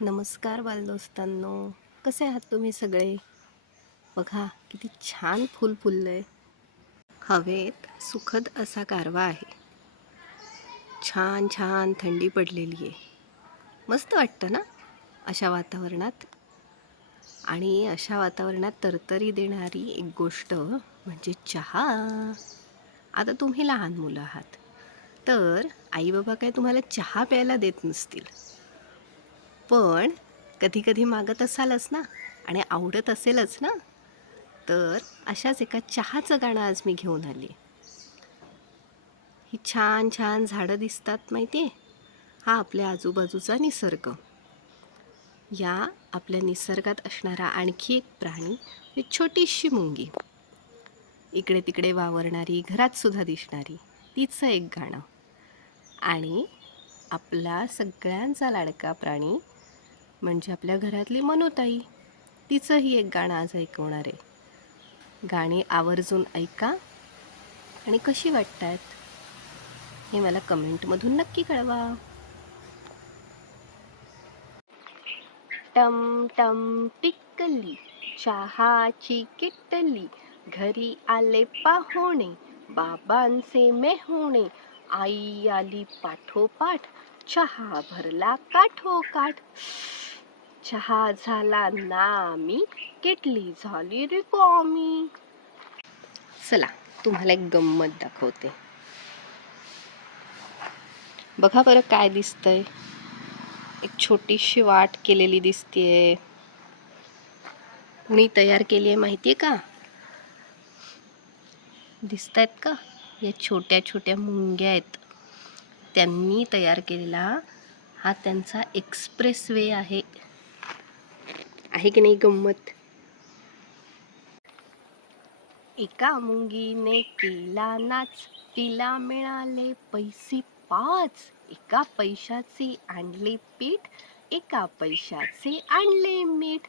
नमस्कार बालदोस्तांनो. कसे आहात तुम्ही सगळे? बघा किती छान फूल फुललं आहे हवेत सुखद असा गारवा आहे. छान छान थंडी पडलेली आहे. मस्त वाटतं ना अशा वातावरणात? आणि अशा वातावरणात तरतरी देणारी एक गोष्ट म्हणजे चहा. आता तुम्ही लहान मुलं आहात. तर आई बाबा काय तुम्हाला चहा प्यायला देत नसतील. पण कधी कधी मागत असालच ना आणि आवडत असेलच ना? तर अशाच एका चहाचं गाणं आज मी घेऊन आली. ही छान छान झाडं दिसतात माहिती आहे हा आपल्या आजूबाजूचा निसर्ग. या आपल्या निसर्गात असणारा आणखी एक प्राणी ही छोटीशी मुंगी. इकडे तिकडे वावरणारी घरातसुद्धा दिसणारी तिचं एक गाणं. आणि आपला सगळ्यांचा लाडका प्राणी म्हणजे आपल्या घरातली मनोताई. तिचंही एक गाणं आज ऐकवणार आहे. गाणी आवर्जून ऐका आणि कशी वाटतात हे मला कमेंटमधून नक्की कळवा. टम टम टिकली चहाची किटली घरी आले पाहुणे बाबांचे मेहुणे आई आली पाठोपाठ चहा भरला काठोकाठ चहा झाला नामी किटली झाली रिकामी चला तुम्हाला एक गंमत दाखवते. बघा बरं काय दिसतंय. एक छोटीशी वाट केलेली दिसतेय. कुणी तयार केली आहे माहिती आहे का? दिसत आहेत का? या छोट्या छोट्या मुंग्या आहेत. त्यांनी तयार केलेला हा त्यांचा एक्सप्रेस वे आहे. आहे की नाही गंमत? एका मुंगीने केला नाच तिला मिळाले पैसे पाच. एका पैशाचे आणले पीठ एका पैशाचे आणले मीठ.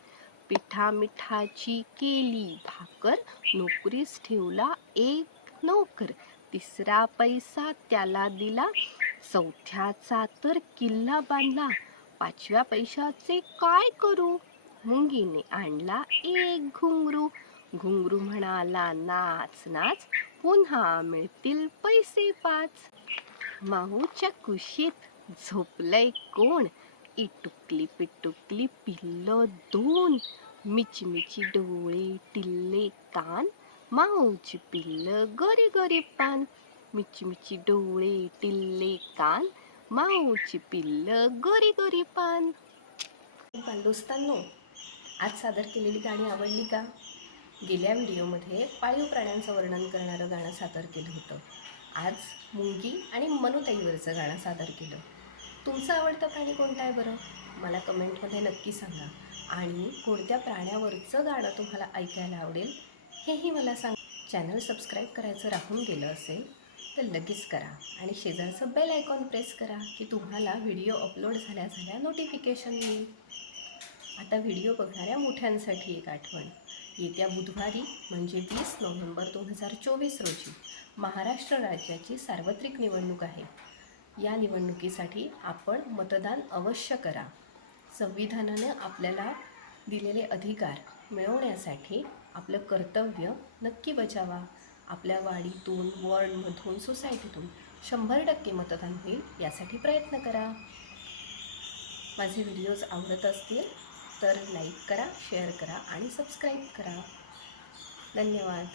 पिठा मिठाची केली भाकर नोकरीस ठेवला एक नोकर. तिसरा पैसा त्याला दिला चौथ्याचा तर किल्ला बांधला. पाचव्या पैशाचे काय करू? मुंगीने आणला एक घुंगरू. घुंगरू म्हणाला नाच नाच पुन्हा मिळतील पैसे पाच. माऊच्या कुशीत झोपलंय कोण? इटुकली पिटुकली पिल्ल दोन मिचमिची डोळे टिल्ले कान. माऊची पिल्ल गरी गरी पान. मिची डोळे टिल्ले कान माऊची पिल्ल गोरी गोरी पान. बालदोस्तांनो आज सादर केलेली गाणी आवडली का? गेल्या व्हिडिओमध्ये पाळीव प्राण्यांचं वर्णन करणारं गाणं सादर केलं होतं. आज मुंगी आणि मनुताईवरचं गाणं सादर केलं. तुमचं आवडतं प्राणी कोणतं आहे बरं? मला कमेंटमध्ये नक्की सांगा. आणि कोणत्या प्राण्यावरचं गाणं तुम्हाला ऐकायला आवडेल हेही मला सांग. चॅनल सबस्क्राईब करायचं राहून गेलं असेल तर लगेच करा आणि शेजारचं बेल आयकॉन प्रेस करा की तुम्हाला व्हिडिओ अपलोड झाल्या झाल्या नोटिफिकेशन येईल. आता व्हिडिओ बघणाऱ्या मोठ्यांसाठी एक आठवण. येत्या बुधवारी म्हणजे वीस नोव्हेंबर दोन हजार चोवीस रोजी महाराष्ट्र राज्याची सार्वत्रिक निवडणूक आहे. या निवडणुकीसाठी आपण मतदान अवश्य करा. संविधानानं आपल्याला दिलेले अधिकार मिळवण्यासाठी आपलं कर्तव्य नक्की बजावा. आपल्या वाडीतून वॉर्डमधून सोसायटीतून शंभर टक्के मतदान होईल यासाठी प्रयत्न करा. माझे व्हिडिओज आवडत असतील तर लाईक करा शेअर करा आणि सबस्क्राईब करा. धन्यवाद.